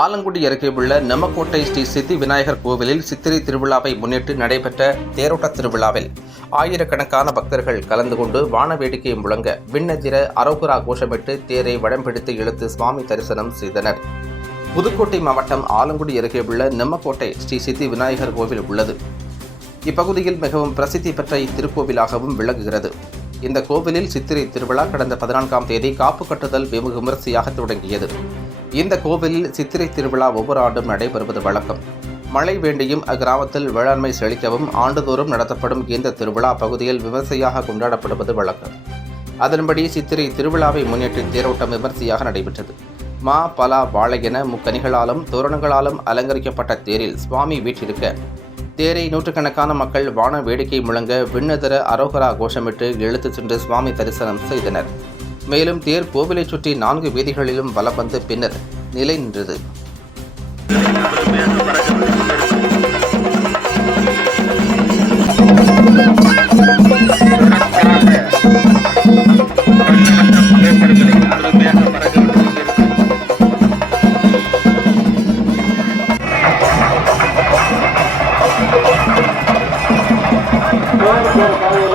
ஆலங்குடி அருகே உள்ள நமக்கோட்டை ஸ்ரீ சித்தி விநாயகர் கோவிலில் சித்திரை திருவிழாவை முன்னிட்டு நடைபெற்ற தேரோட்ட திருவிழாவில் ஆயிரக்கணக்கான பக்தர்கள் கலந்து கொண்டு வான வேடிக்கை முழங்க விண்ணதிர அரோகுரா கோஷமிட்டு தேரை வடம்பிடித்து இழுத்து சுவாமி தரிசனம் செய்தனர். புதுக்கோட்டை மாவட்டம் ஆலங்குடி அருகே உள்ள நெம்மக்கோட்டை ஸ்ரீ சித்தி விநாயகர் கோவில் உள்ளது. இப்பகுதியில் மிகவும் பிரசித்தி பெற்ற இத்திருக்கோவிலாகவும் விளங்குகிறது. இந்த கோவிலில் சித்திரை திருவிழா கடந்த பதினான்காம் தேதி காப்பு கட்டுதல் வெகு விமரிசையாக தொடங்கியது. இந்த கோவிலில் சித்திரை திருவிழா ஒவ்வொரு ஆண்டும் நடைபெறுவது வழக்கம். மழை வேண்டியும் அக்கிராமத்தில் வேளாண்மை செழிக்கவும் ஆண்டுதோறும் நடத்தப்படும் இந்த திருவிழா பகுதியில் விமர்சையாக கொண்டாடப்படுவது வழக்கம். அதன்படி சித்திரை திருவிழாவை முன்னிட்டு தேரோட்டம் விமர்சையாக நடைபெற்றது. மா பலா வாழை என முக்கனிகளாலும் தோரணங்களாலும் அலங்கரிக்கப்பட்ட தேரில் சுவாமி வீற்றிருக்க தேரை நூற்றுக்கணக்கான மக்கள் வான வேடிக்கை முழங்க விண்ணதர அரோகரா கோஷமிட்டு இழுத்துச் சென்று சுவாமி தரிசனம் செய்தனர். மேலும் தேர் கோவிலைச் சுற்றி நான்கு வீதிகளிலும் வலம் வந்து பின்னர் நிலை நின்றது. அழகா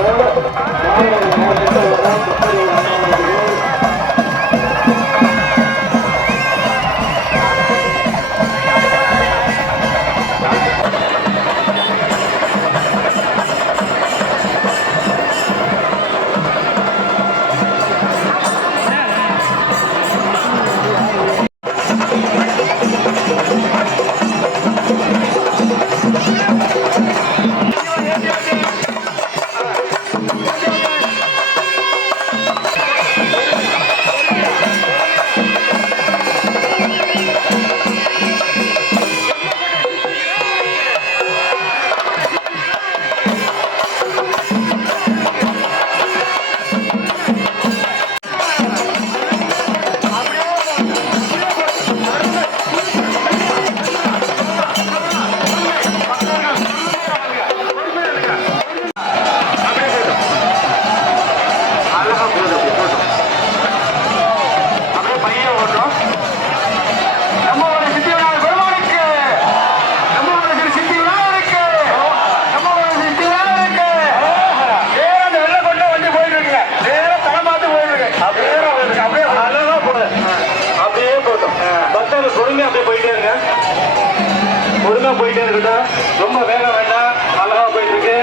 இருக்கட்டும் ரொம்ப வேகம் வேண்டாம் அழகா போயிட்டு இருக்கு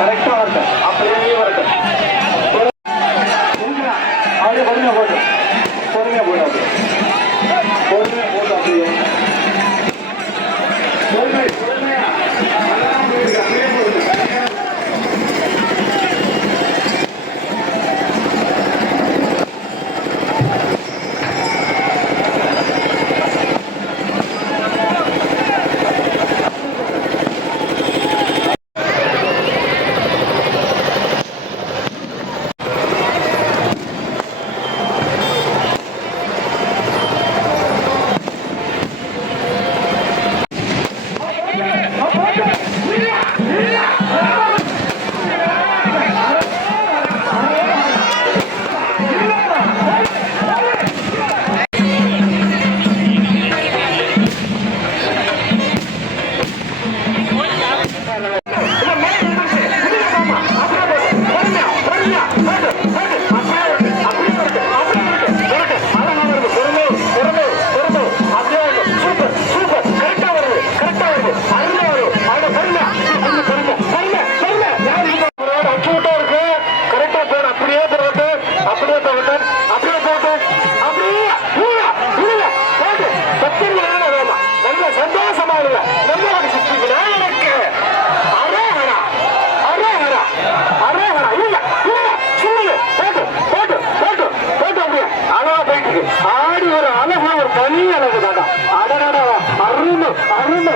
கரெக்டா வரட்டும். அப்படியே வரட்டும். பொறுமையா, அப்படியே பொறுமையா போட்டும்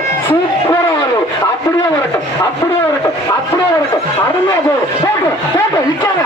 அருமை சூப்பரா வரும் அப்படியே வரட்டும் அப்படியே வரட்டும் அப்படியே வரட்டும் அருமையா போகும் போட்டு போட்டு நிக்காங்க